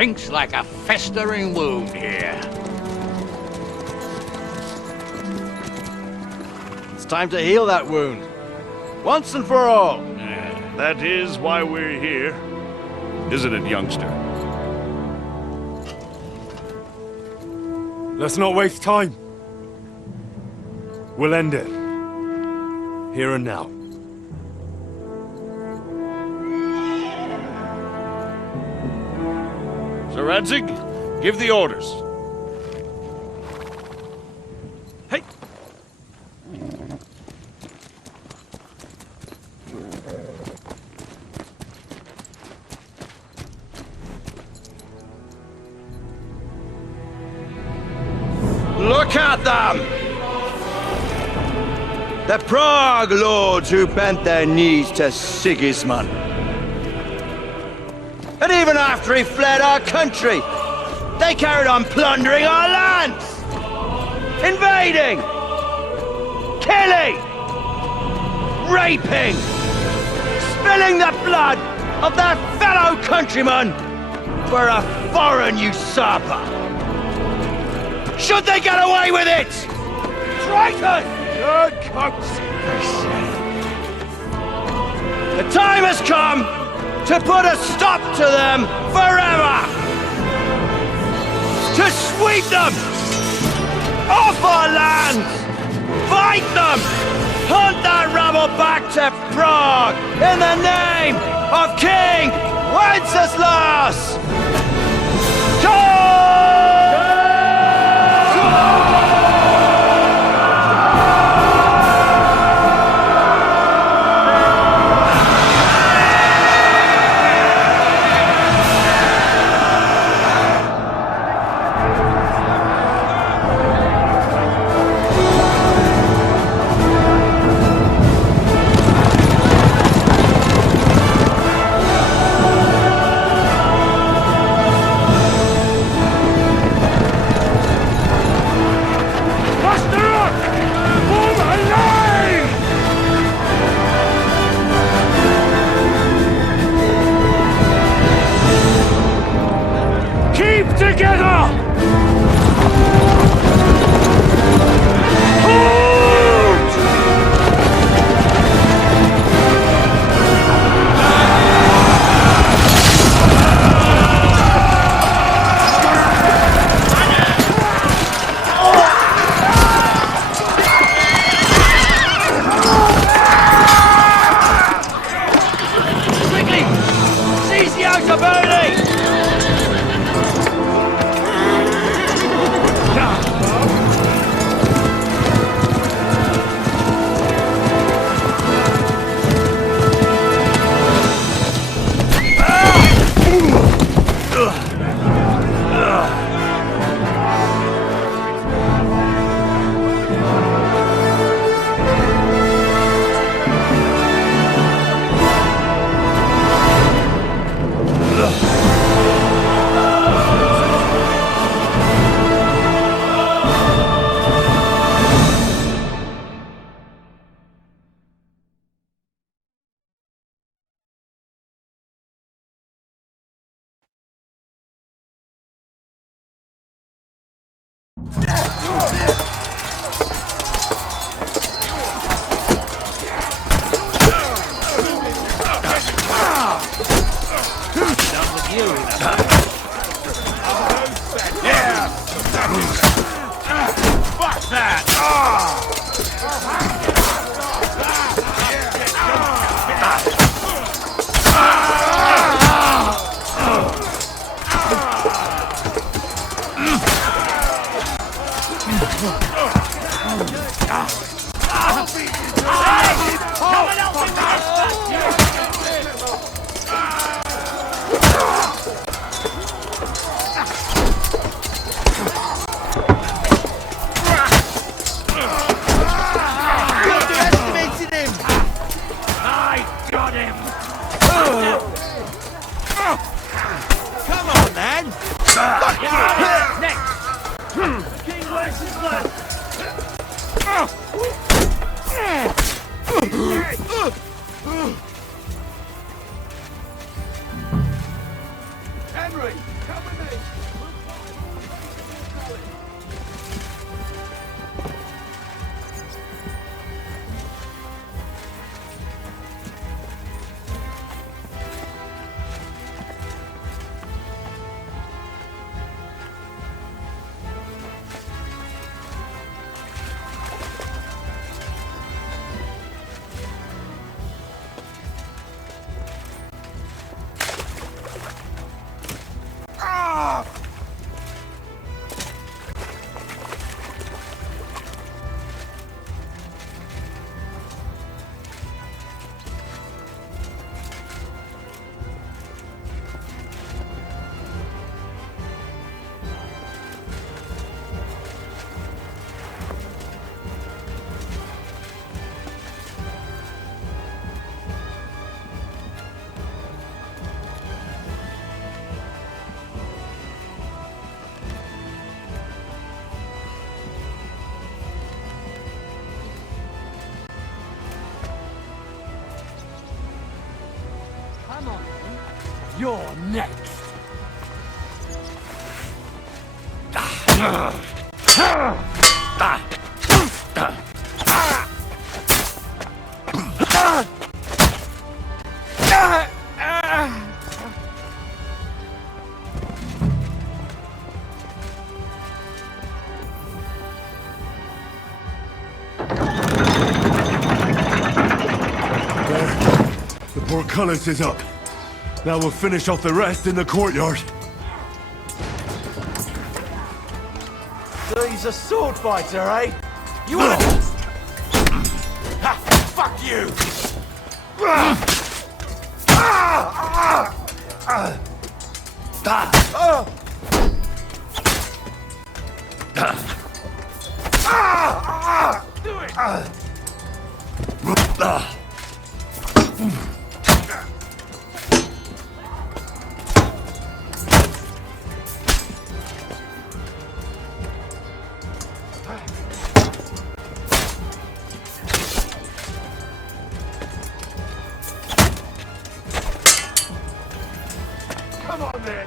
stinks like a festering wound here. It's time to heal that wound. Once and for all. That is why we're here. Isn't it, youngster? Let's not waste time. We'll end it. Here and now. Sir Radzig, give the orders. Hey! Look at them! The Prague lords who bent their knees to Sigismund. And even after he fled our country, they carried on plundering our lands! Invading! Killing! Raping! Spilling the blood of their fellow countrymen for a foreign usurper! Should they get away with it? Traitors! Good conspiracy! The time has come to put a stop to them forever! To sweep them off our lands! Fight them! Hunt that rabble back to Prague in the name of King Wenceslas! Come on, you're next. The portcullis is up. Now we'll finish off the rest in the courtyard. So he's a sword fighter, eh? You wanna... Ha! Fuck you! Do it! Come on, then!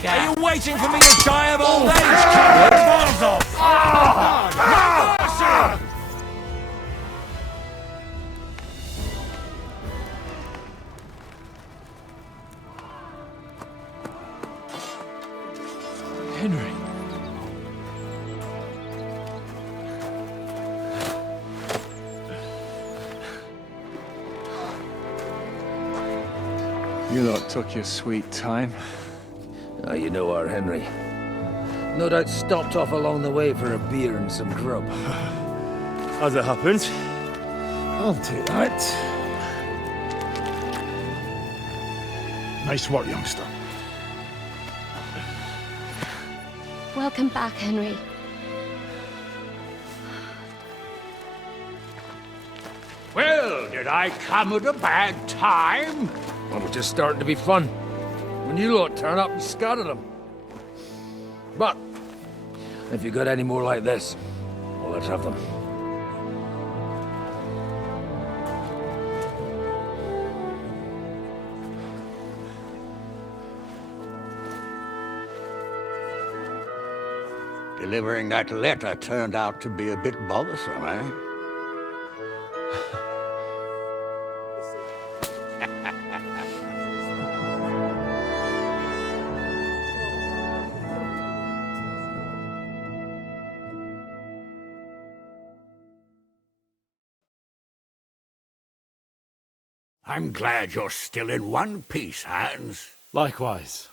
Are you waiting for me to die of old age? Balls off! Henry. You lot took your sweet time. Ah, you know our Henry. No doubt stopped off along the way for a beer and some grub. As it happens. I'll take that. Nice work, youngster. Welcome back, Henry. Well, did I come at a bad time? Well, we're just starting to be fun. When you lot turn up, you scatter them. But, if you got any more like this, well, let's have them. Delivering that letter turned out to be a bit bothersome, eh? I'm glad you're still in one piece, Hans. Likewise.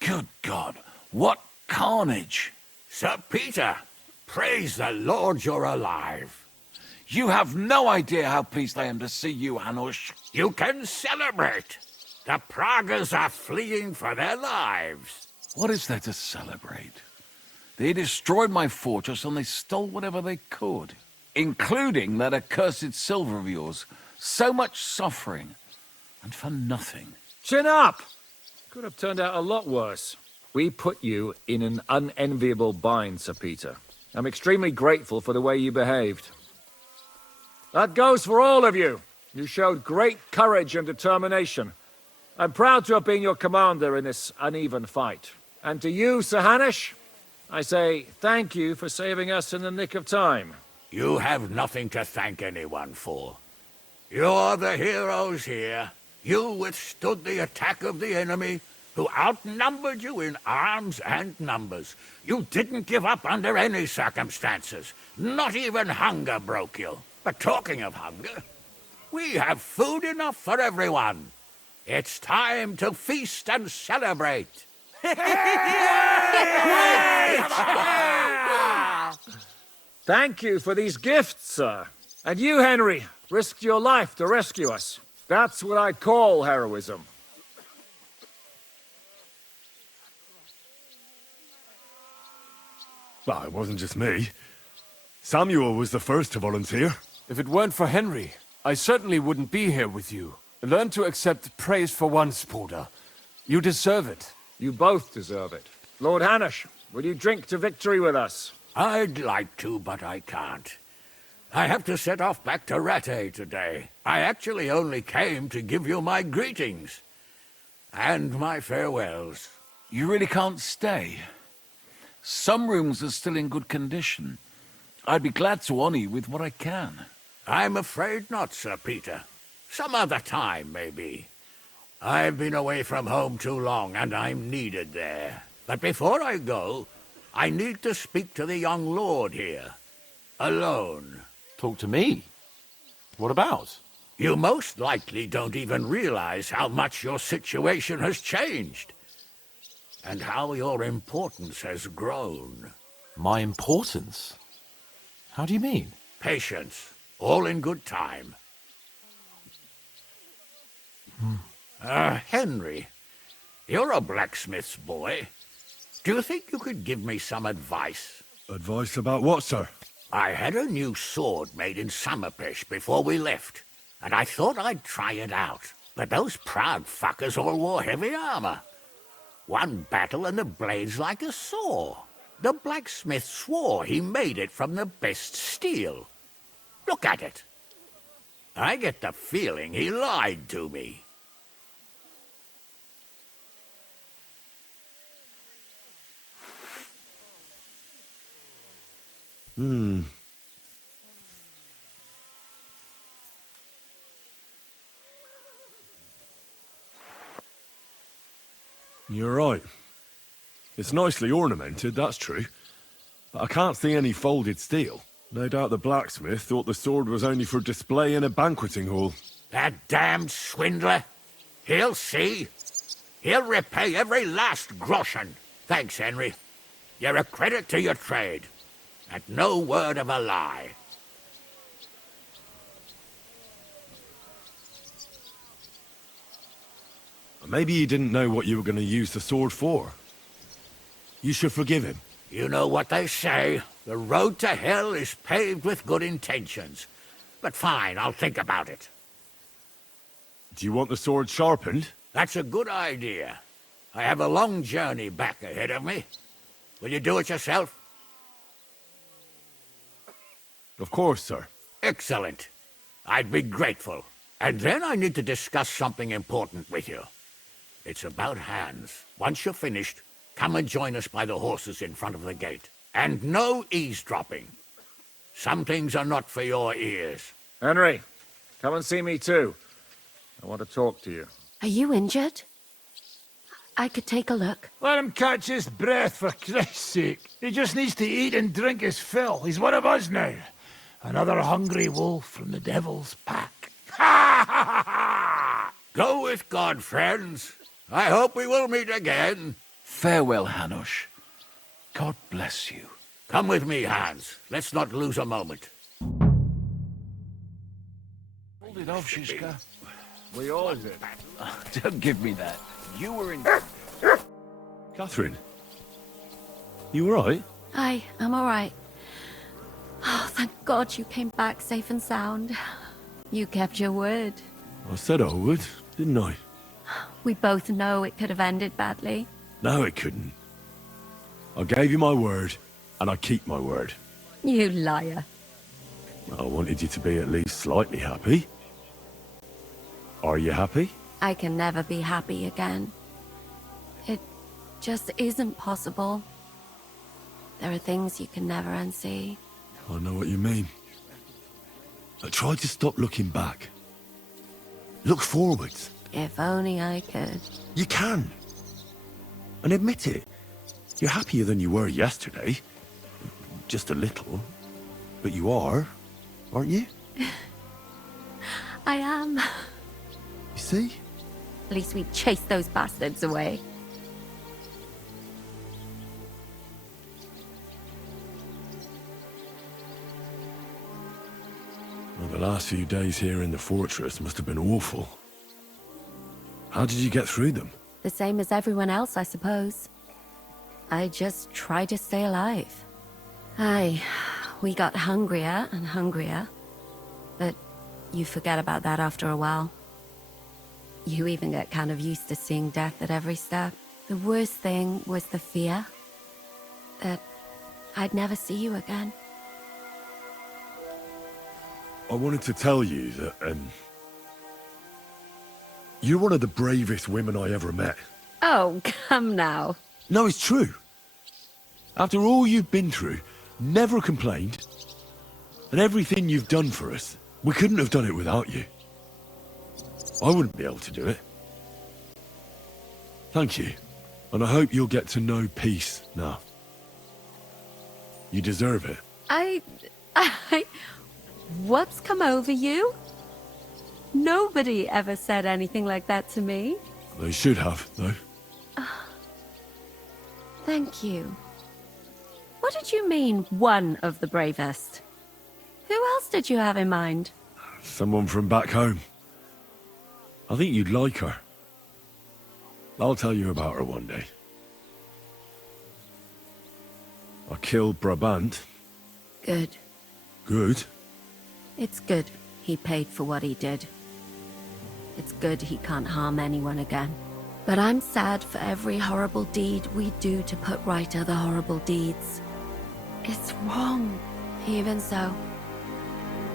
Good God, what carnage! Sir Peter, praise the Lord you're alive. You have no idea how pleased I am to see you, Hanush. You can celebrate. The Pragas are fleeing for their lives. What is there to celebrate? They destroyed my fortress and they stole whatever they could, including that accursed silver of yours. So much suffering, and for nothing. Chin up! Could have turned out a lot worse. We put you in an unenviable bind, Sir Peter. I'm extremely grateful for the way you behaved. That goes for all of you. You showed great courage and determination. I'm proud to have been your commander in this uneven fight. And to you, Sir Hanush, I say thank you for saving us in the nick of time. You have nothing to thank anyone for. You're the heroes here. You withstood the attack of the enemy, who outnumbered you in arms and numbers. You didn't give up under any circumstances. Not even hunger broke you. But talking of hunger, we have food enough for everyone. It's time to feast and celebrate. Thank you for these gifts, sir. And you, Henry, risked your life to rescue us. That's what I call heroism. Well, it wasn't just me. Samuel was the first to volunteer. If it weren't for Henry, I certainly wouldn't be here with you. Learn to accept praise for once, Porter. You deserve it. You both deserve it. Lord Hanush, will you drink to victory with us? I'd like to, but I can't. I have to set off back to Rattay today. I actually only came to give you my greetings. And my farewells. You really can't stay? Some rooms are still in good condition. I'd be glad to honor you with what I can. I'm afraid not, Sir Peter. Some other time, maybe. I've been away from home too long, and I'm needed there. But before I go, I need to speak to the young lord here. Alone. Talk to me? What about? You most likely don't even realize how much your situation has changed. And how your importance has grown. My importance? How do you mean? Patience. All in good time. Henry, you're a blacksmith's boy. Do you think you could give me some advice? Advice about what, sir? I had a new sword made in Summerpish before we left, and I thought I'd try it out. But those proud fuckers all wore heavy armor. One battle and the blade's like a saw. The blacksmith swore he made it from the best steel. Look at it. I get the feeling he lied to me. You're right. It's nicely ornamented, that's true. But I can't see any folded steel. No doubt the blacksmith thought the sword was only for display in a banqueting hall. That damned swindler. He'll see. He'll repay every last groschen. Thanks, Henry. You're a credit to your trade. And no word of a lie. Maybe he didn't know what you were going to use the sword for. You should forgive him. You know what they say. The road to hell is paved with good intentions. But fine, I'll think about it. Do you want the sword sharpened? That's a good idea. I have a long journey back ahead of me. Will you do it yourself? Of course, sir. Excellent. I'd be grateful. And then I need to discuss something important with you. It's about Hans. Once you're finished, come and join us by the horses in front of the gate. And no eavesdropping. Some things are not for your ears. Henry, come and see me too. I want to talk to you. Are you injured? I could take a look. Let him catch his breath, for Christ's sake. He just needs to eat and drink his fill. He's one of us now. Another hungry wolf from the devil's pack. Ha ha ha! Go with God, friends. I hope we will meet again. Farewell, Hanush. God bless you. Come with me, Hans. Let's not lose a moment. Hold it off, Shishka. We all did. Don't give me that. You were in... Catherine? You all right? I'm all right. Oh, thank God you came back safe and sound. You kept your word. I said I would, didn't I? We both know it could have ended badly. No, it couldn't. I gave you my word, and I keep my word. You liar. I wanted you to be at least slightly happy. Are you happy? I can never be happy again. It just isn't possible. There are things you can never unsee. I know what you mean. But try to stop looking back. Look forwards. If only I could. You can. And admit it. You're happier than you were yesterday. Just a little. But you are, aren't you? I am. You see? At least we chased those bastards away. Well, the last few days here in the fortress must have been awful. How did you get through them? The same as everyone else, I suppose. I just try to stay alive. Aye, we got hungrier and hungrier. But you forget about that after a while. You even get kind of used to seeing death at every step. The worst thing was the fear that I'd never see you again. I wanted to tell you that, you're one of the bravest women I ever met. Oh, come now. No, it's true. After all you've been through, never complained. And everything you've done for us, we couldn't have done it without you. I wouldn't be able to do it. Thank you. And I hope you'll get to know peace now. You deserve it. What's come over you? Nobody ever said anything like that to me. They should have, though. Thank you. What did you mean, one of the bravest? Who else did you have in mind? Someone from back home. I think you'd like her. I'll tell you about her one day. I killed Brabant. Good. Good? It's good he paid for what he did. It's good he can't harm anyone again. But I'm sad for every horrible deed we do to put right other horrible deeds. It's wrong. Even so,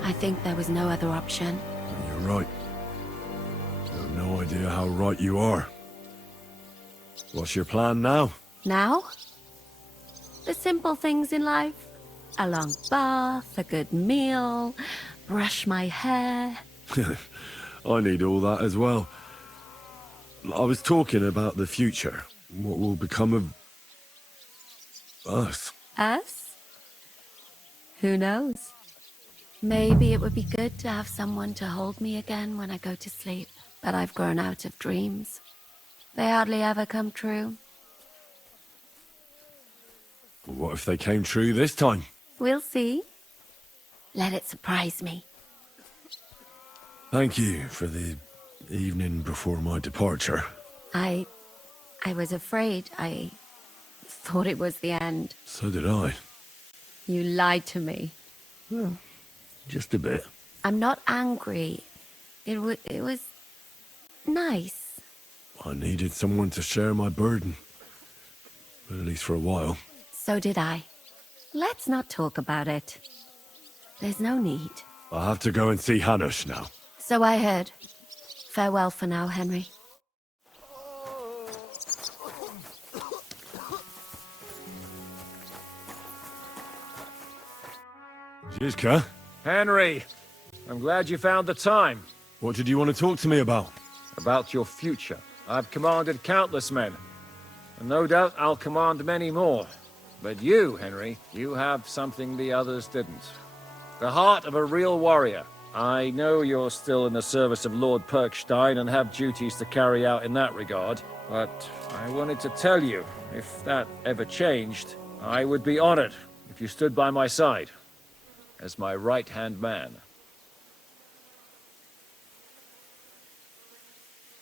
I think there was no other option. You're right. You have no idea how right you are. What's your plan now? Now? The simple things in life. A long bath, a good meal, brush my hair. I need all that as well. I was talking about the future. What will become of us? Us? Who knows? Maybe it would be good to have someone to hold me again when I go to sleep. But I've grown out of dreams. They hardly ever come true. What if they came true this time? We'll see. Let it surprise me. Thank you for the evening before my departure. I was afraid. I thought it was the end. So did I. You lied to me. Well, just a bit. I'm not angry. It was nice. I needed someone to share my burden. At least for a while. So did I. Let's not talk about it. There's no need. I have to go and see Hanush now. So I heard. Farewell for now, Henry. Zizka? Henry, I'm glad you found the time. What did you want to talk to me about? About your future. I've commanded countless men, and no doubt I'll command many more. But you, Henry, you have something the others didn't. The heart of a real warrior. I know you're still in the service of Lord Perkstein and have duties to carry out in that regard, but I wanted to tell you, if that ever changed, I would be honored if you stood by my side as my right-hand man.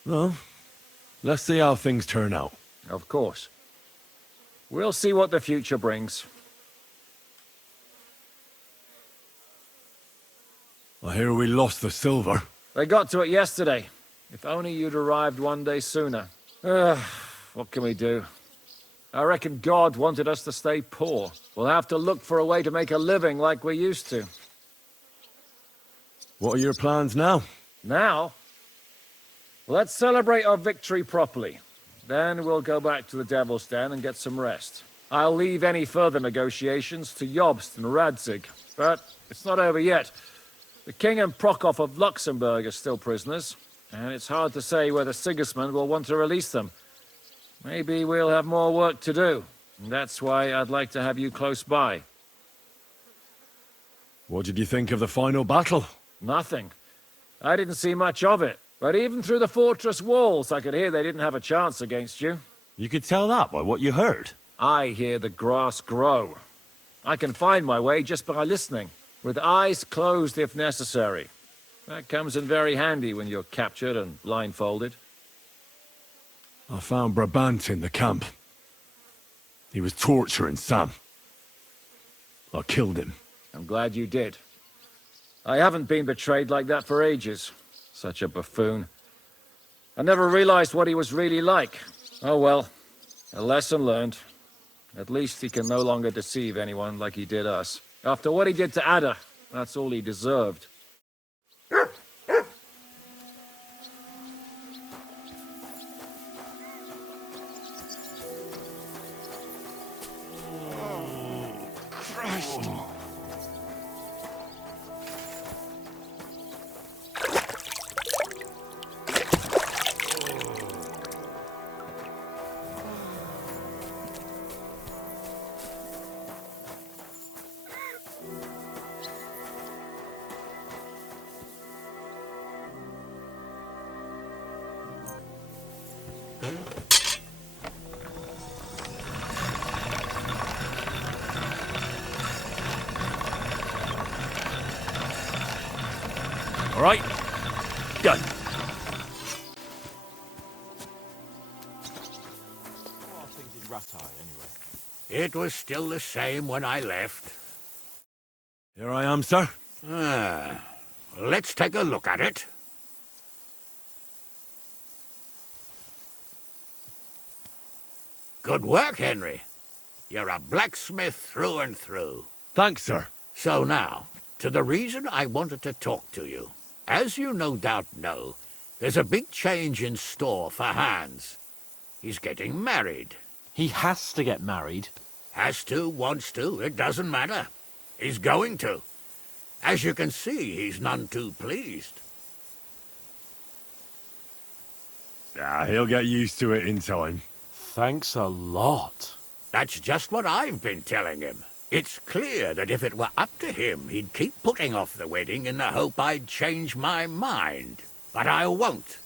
Well, let's see how things turn out. Of course. We'll see what the future brings. I hear we lost the silver. They got to it yesterday. If only you'd arrived one day sooner. What can we do? I reckon God wanted us to stay poor. We'll have to look for a way to make a living like we used to. What are your plans now? Now, let's celebrate our victory properly. Then we'll go back to the Devil's Den and get some rest. I'll leave any further negotiations to Jobst and Radzig. But it's not over yet. The King and Prokop of Luxembourg are still prisoners, and it's hard to say whether Sigismund will want to release them. Maybe we'll have more work to do. And that's why I'd like to have you close by. What did you think of the final battle? Nothing. I didn't see much of it. But even through the fortress walls, I could hear they didn't have a chance against you. You could tell that by what you heard. I hear the grass grow. I can find my way just by listening, with eyes closed if necessary. That comes in very handy when you're captured and blindfolded. I found Brabant in the camp. He was torturing Sam. I killed him. I'm glad you did. I haven't been betrayed like that for ages. Such a buffoon. I never realized what he was really like. Oh well, a lesson learned. At least he can no longer deceive anyone like he did us. After what he did to Ada, that's all he deserved. All right, done. It was still the same when I left. Here I am, sir. Let's take a look at it. Good work, Henry. You're a blacksmith through and through. Thanks, sir. So now, to the reason I wanted to talk to you. As you no doubt know, there's a big change in store for Hans. He's getting married. He has to get married. Has to, wants to, it doesn't matter. He's going to. As you can see, he's none too pleased. He'll get used to it in time. Thanks a lot. That's just what I've been telling him. It's clear that if it were up to him, he'd keep putting off the wedding in the hope I'd change my mind. But I won't.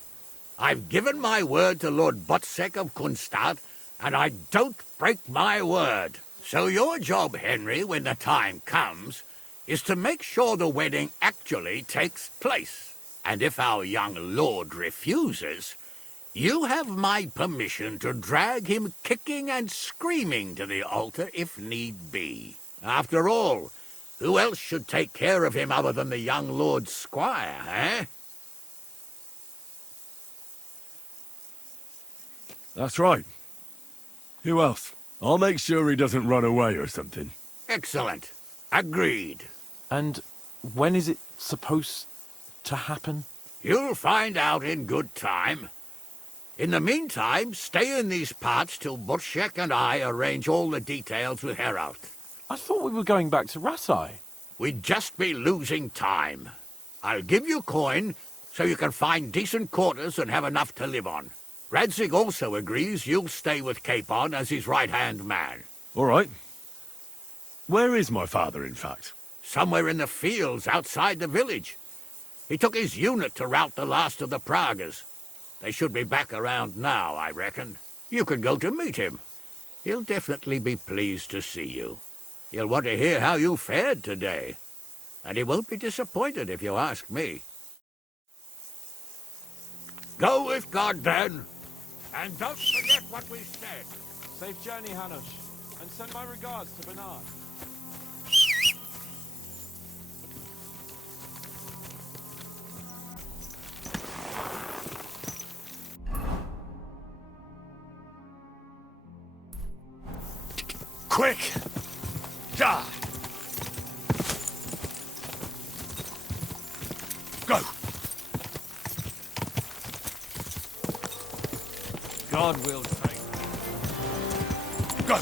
I've given my word to Lord Botsek of Kunstad, and I don't break my word. So your job, Henry, when the time comes, is to make sure the wedding actually takes place. And if our young lord refuses, you have my permission to drag him kicking and screaming to the altar if need be. After all, who else should take care of him other than the young lord's squire, eh? That's right. Who else? I'll make sure he doesn't run away or something. Excellent. Agreed. And when is it supposed to happen? You'll find out in good time. In the meantime, stay in these parts till Botsek and I arrange all the details with Herald. I thought we were going back to Rasai. We'd just be losing time. I'll give you coin so you can find decent quarters and have enough to live on. Radzig also agrees you'll stay with Capon as his right-hand man. All right. Where is my father, in fact? Somewhere in the fields outside the village. He took his unit to rout the last of the Pragas. They should be back around now, I reckon. You could go to meet him. He'll definitely be pleased to see you. He'll want to hear how you fared today. And he won't be disappointed if you ask me. Go with God, then. And don't forget what we said. Safe journey, Hanush. And send my regards to Bernard. Quick! Die! Go! God will take. Go!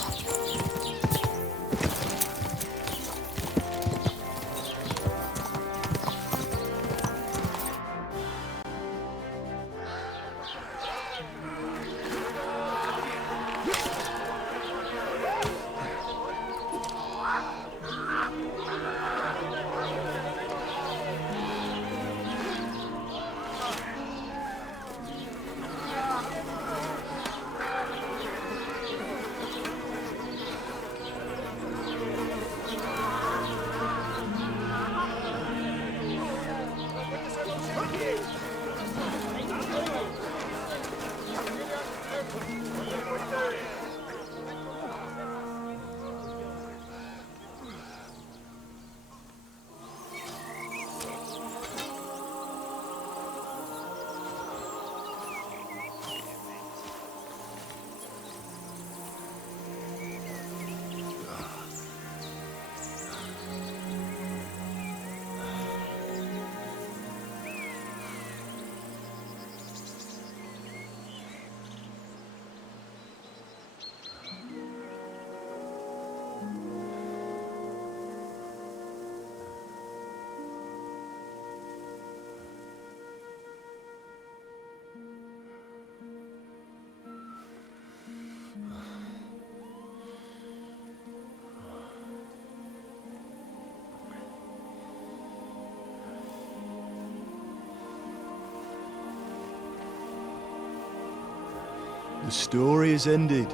The story is ended.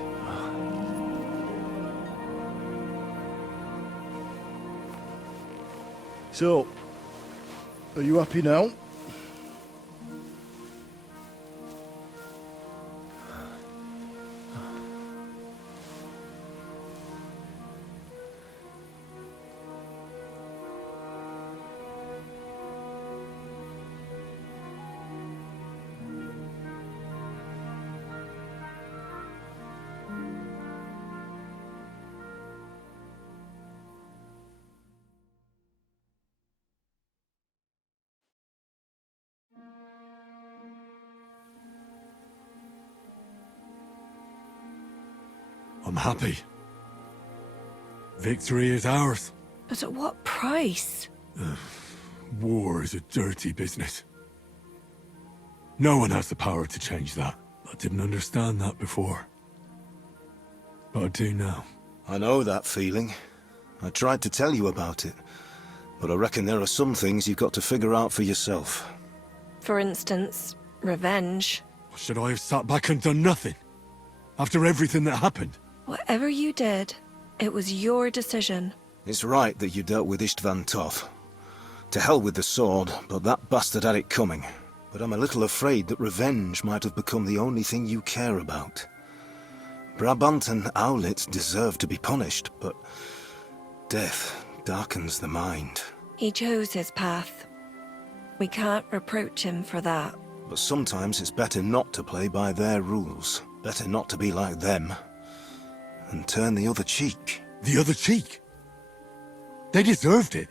So, are you happy now? I'm happy. Victory is ours. But at what price? War is a dirty business. No one has the power to change that. I didn't understand that before. But I do now. I know that feeling. I tried to tell you about it. But I reckon there are some things you've got to figure out for yourself. For instance, revenge. Should I have sat back and done nothing? After everything that happened? Whatever you did, it was your decision. It's right that you dealt with Istvan tough. To hell with the sword, but that bastard had it coming. But I'm a little afraid that revenge might have become the only thing you care about. Brabant and Owlet deserve to be punished, but death darkens the mind. He chose his path. We can't reproach him for that. But sometimes it's better not to play by their rules. Better not to be like them. And turn the other cheek. The other cheek? They deserved it.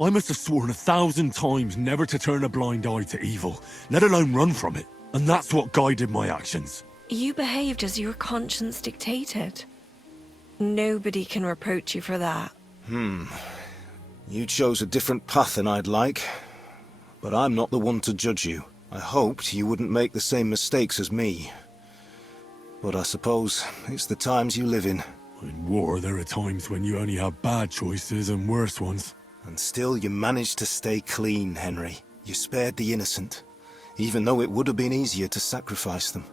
I must have sworn 1,000 times never to turn a blind eye to evil, let alone run from it. And that's what guided my actions. You behaved as your conscience dictated. Nobody can reproach you for that. You chose a different path than I'd like. But I'm not the one to judge you. I hoped you wouldn't make the same mistakes as me. But I suppose it's the times you live in. In war, there are times when you only have bad choices and worse ones. And still you managed to stay clean, Henry. You spared the innocent, even though it would have been easier to sacrifice them.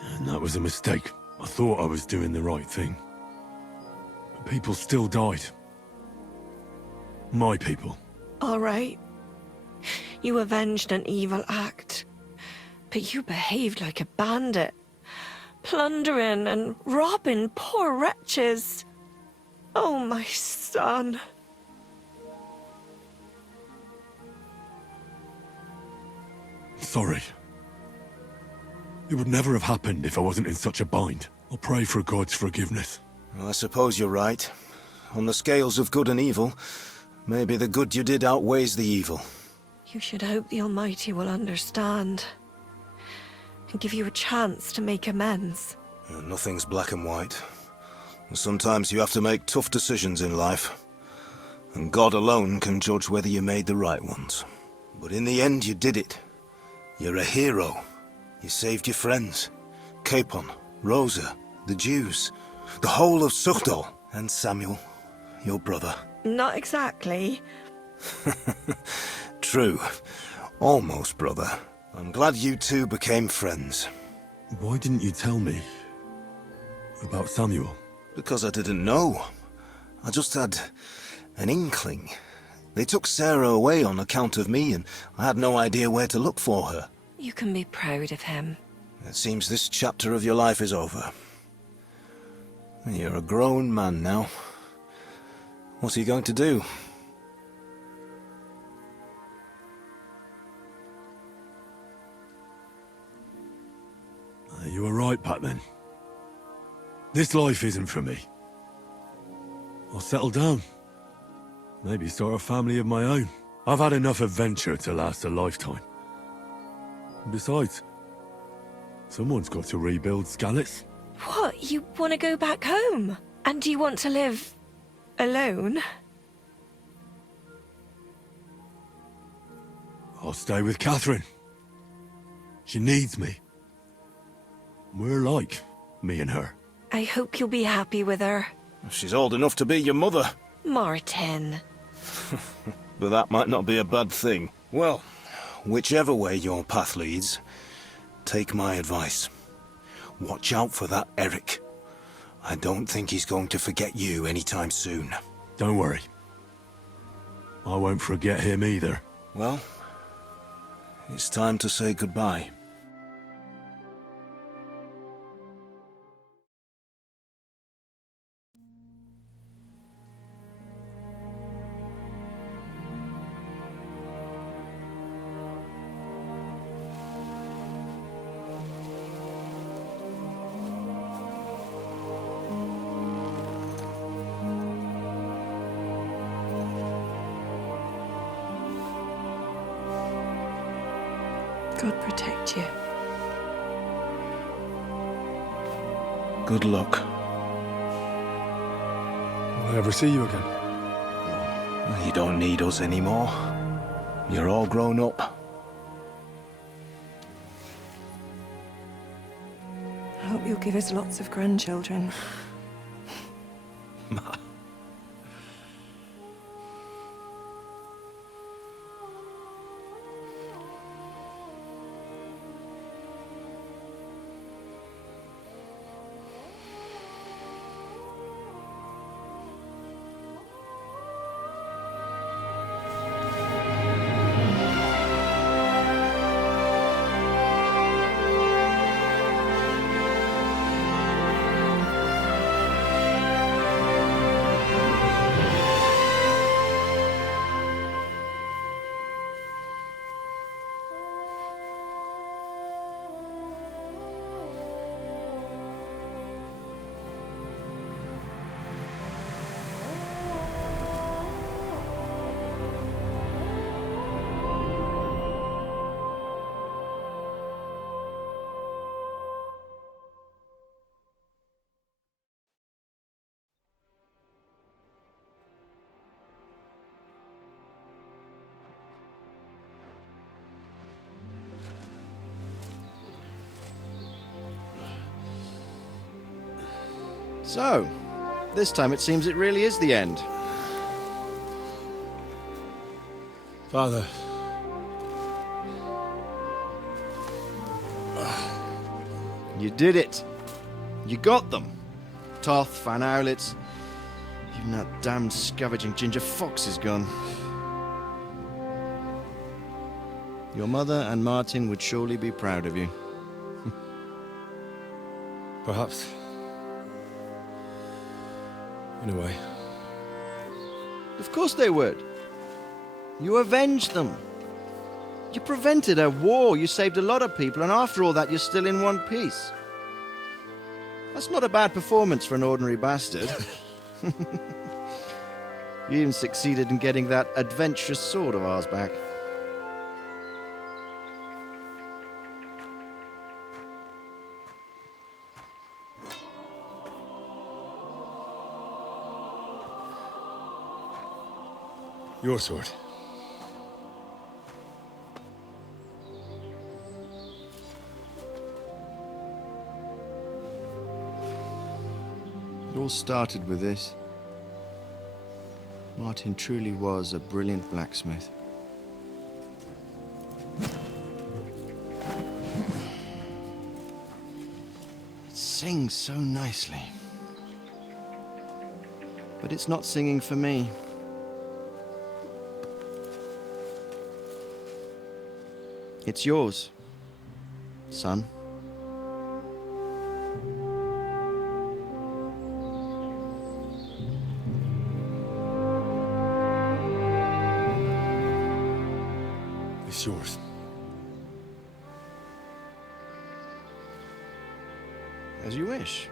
And that was a mistake. I thought I was doing the right thing. But people still died. My people. All right. You avenged an evil act. But you behaved like a bandit. Plundering and robbing poor wretches. Oh, my son. Sorry. It would never have happened if I wasn't in such a bind. I'll pray for God's forgiveness. Well, I suppose you're right. On the scales of good and evil, maybe the good you did outweighs the evil. You should hope the Almighty will understand and give you a chance to make amends. Nothing's black and white. Sometimes you have to make tough decisions in life, and God alone can judge whether you made the right ones. But in the end, you did it. You're a hero. You saved your friends. Capon, Rosa, the Jews, the whole of Suchdol, and Samuel, your brother. Not exactly. True. Almost, brother. I'm glad you two became friends. Why didn't you tell me about Samuel? Because I didn't know. I just had an inkling. They took Sarah away on account of me, and I had no idea where to look for her. You can be proud of him. It seems this chapter of your life is over. You're a grown man now. What's he going to do? You were right back then. This life isn't for me. I'll settle down. Maybe start a family of my own. I've had enough adventure to last a lifetime. And besides, someone's got to rebuild Skalitz. What? You want to go back home? And do you want to live alone? I'll stay with Catherine. She needs me. We're alike, me and her. I hope you'll be happy with her. She's old enough to be your mother. Martin. But that might not be a bad thing. Well, whichever way your path leads, take my advice. Watch out for that Eric. I don't think he's going to forget you anytime soon. Don't worry. I won't forget him either. Well, it's time to say goodbye. God protect you. Good luck. Will I ever see you again? You don't need us anymore. You're all grown up. I hope you'll give us lots of grandchildren. So, this time it seems it really is the end. Father. You did it. You got them. Toth, Van Owlitz. Even that damned scavenging ginger fox is gone. Your mother and Martin would surely be proud of you. Perhaps. In a way. Of course they would. You avenged them. You prevented a war, you saved a lot of people, and after all that, you're still in one piece. That's not a bad performance for an ordinary bastard. You even succeeded in getting that adventurous sword of ours back. Your sword. It all started with this. Martin truly was a brilliant blacksmith. It sings so nicely. But it's not singing for me. It's yours, son. It's yours. As you wish.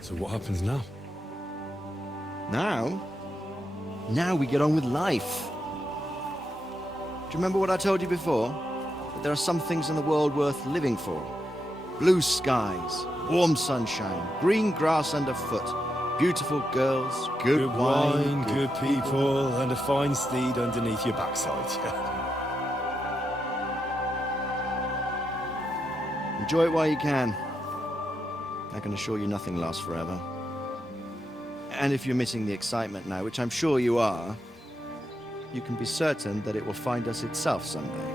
So what happens now? Now? Now we get on with life. Do you remember what I told you before? That there are some things in the world worth living for. Blue skies, warm sunshine, green grass underfoot, beautiful girls, good wine, good people, and a fine steed underneath your backside. Enjoy it while you can. I can assure you nothing lasts forever. And if you're missing the excitement now, which I'm sure you are, you can be certain that it will find us itself someday.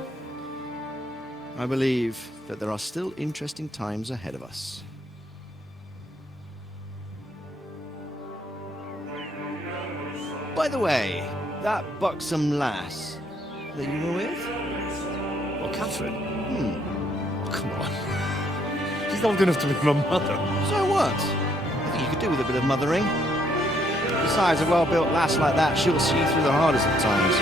I believe that there are still interesting times ahead of us. By the way, that buxom lass that you were with? Well, Catherine? Come on. She's old enough to be my mother. So what? I think you could do with a bit of mothering. Besides, a well-built lass like that, she'll see you through the hardest of times.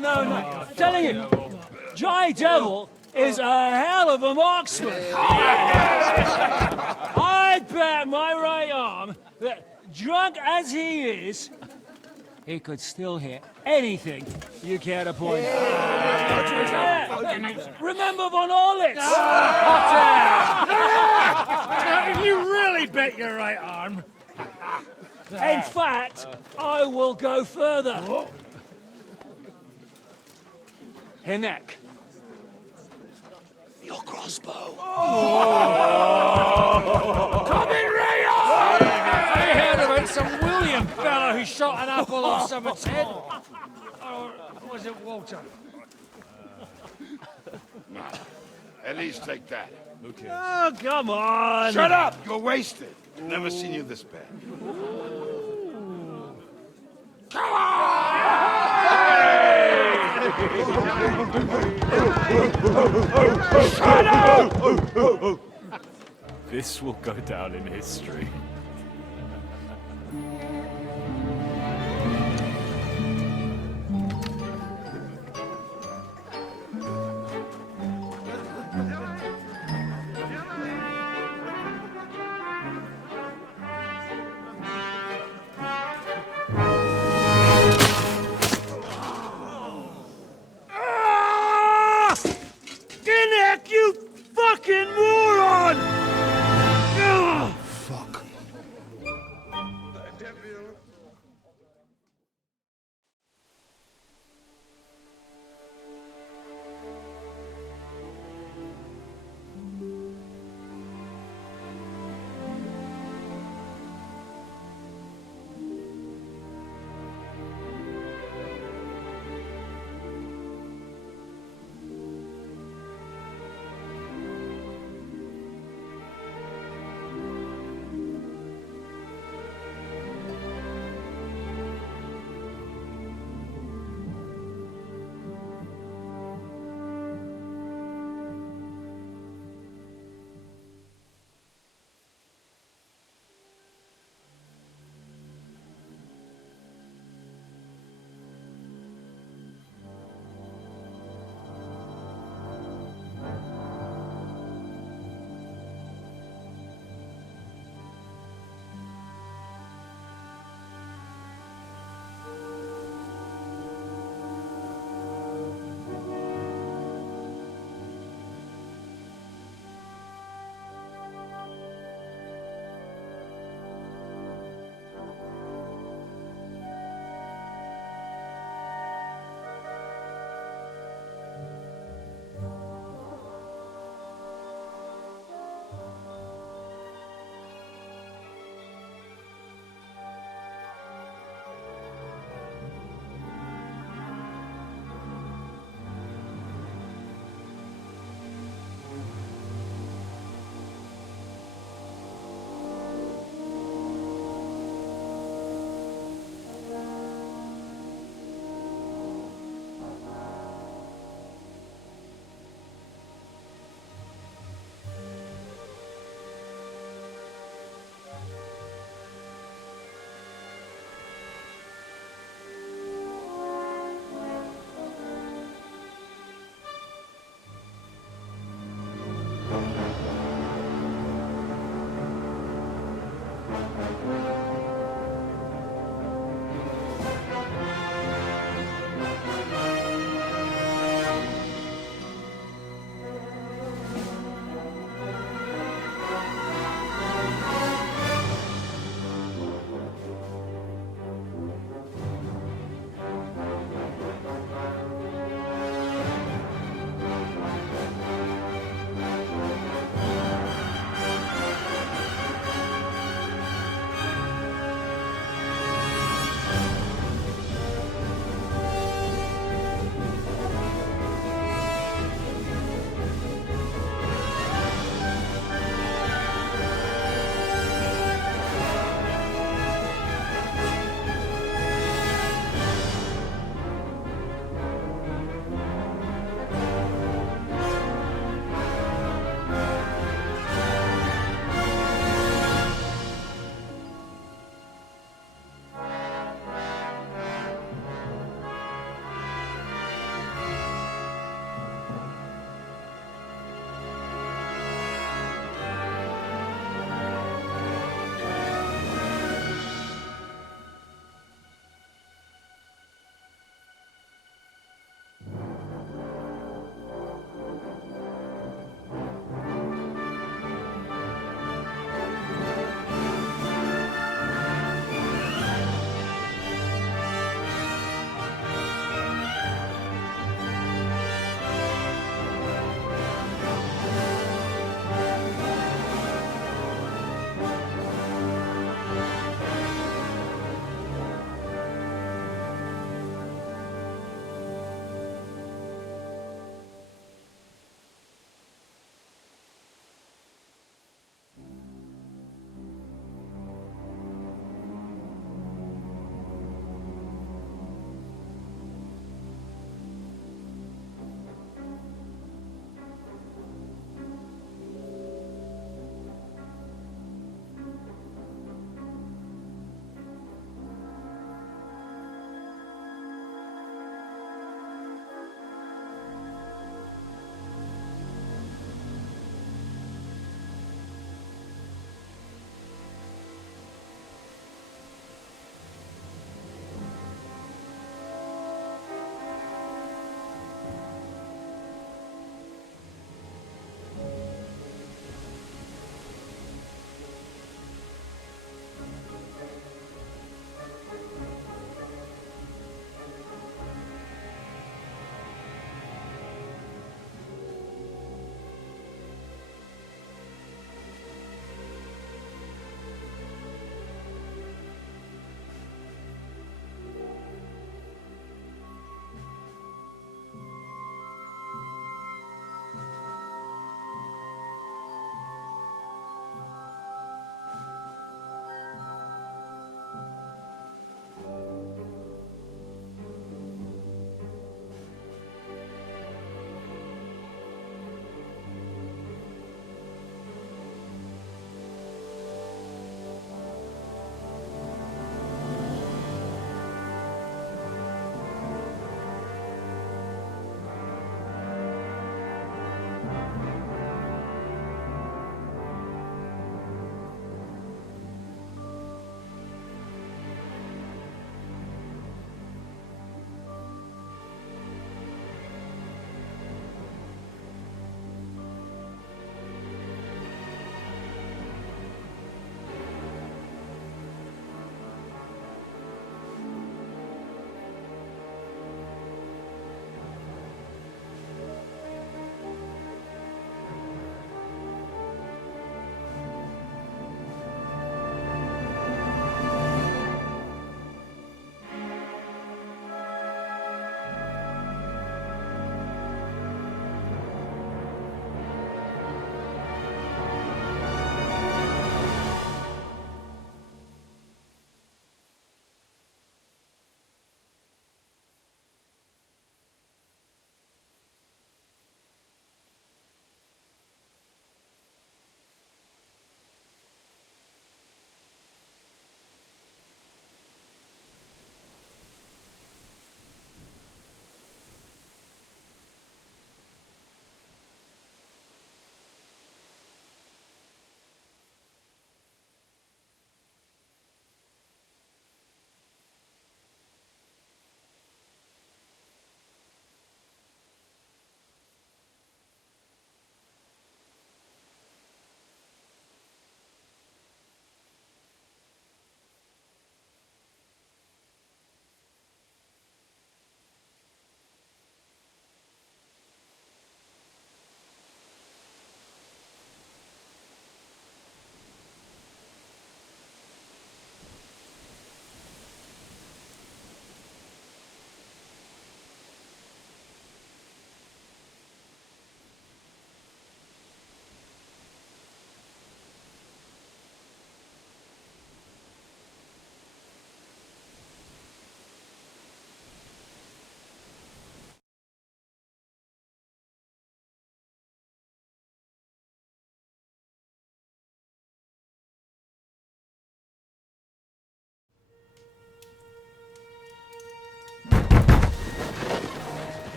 No. I'm telling you, Jai Devil is a hell of a marksman. I'd bet my right arm that, drunk as he is, he could still hit anything you care to point out. Remember Von Orlitz? You really bet your right arm. In fact, I will go further. Her neck. Your crossbow. Come in, Rayon! I heard about some William fellow who shot an apple off someone's head. Or was it Walter? At least take that. Okay. Oh, come on! Shut up! You're wasted. Never seen you this bad. Come on! Shut up! This will go down in history.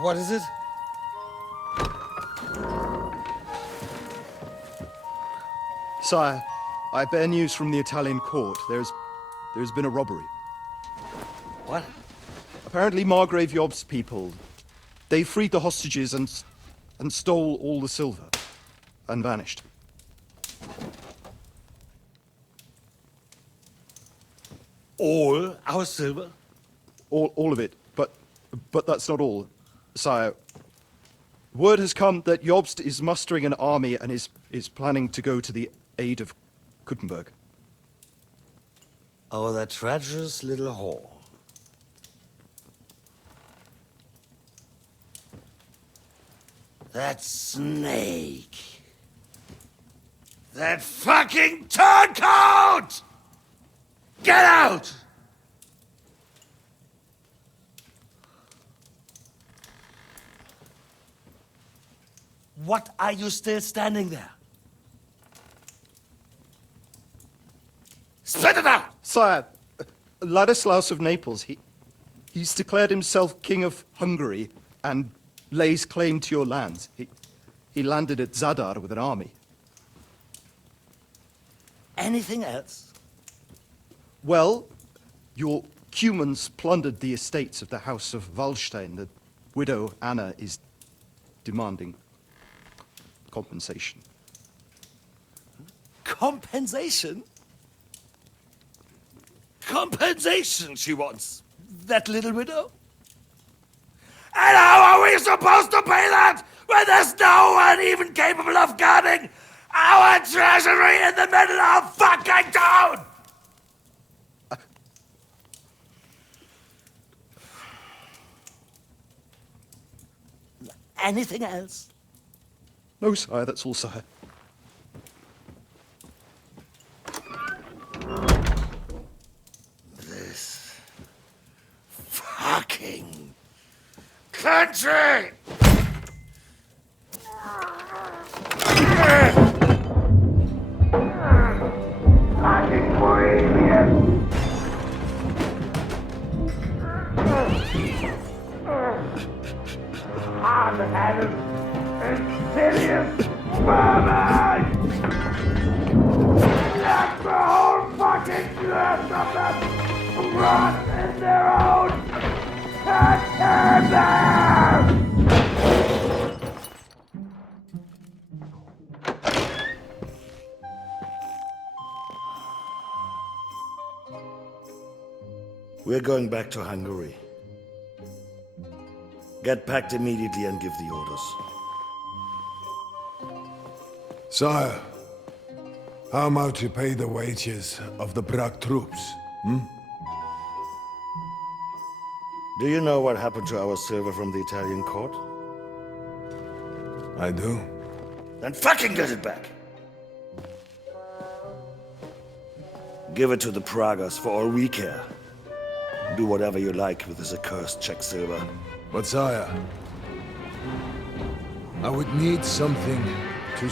What is it? Sire, I bear news from the Italian court. There's been a robbery. What? Apparently Margrave Yob's people, they freed the hostages and stole all the silver and vanished. All our silver? All of it, but that's not all, sire. Word has come that Jobst is mustering an army and is planning to go to the aid of Kuttenberg. Oh, that treacherous little whore. That snake. That fucking turncoat! Get out! What are you still standing there? Spit it out! Sire, Ladislaus of Naples, he's declared himself King of Hungary and lays claim to your lands. He landed at Zadar with an army. Anything else? Well, your Cumans plundered the estates of the House of Wallstein. The widow Anna is demanding compensation. Compensation? Compensation she wants, that little widow? And how are we supposed to pay that when there's no one even capable of guarding our treasury in the middle of fucking town? Anything else? No, sire, that's all, sire. This fucking country! Fucking Bohemian! Hard-headed, insidious vermin! Let the whole fucking class of them rot in their own containers! We're going back to Hungary. Get packed immediately and give the orders. Sire, how am I to pay the wages of the Prague troops? Do you know what happened to our silver from the Italian court? I do. Then fucking get it back! Give it to the Pragas for all we care. Do whatever you like with this accursed Czech silver. But sire, I would need something to...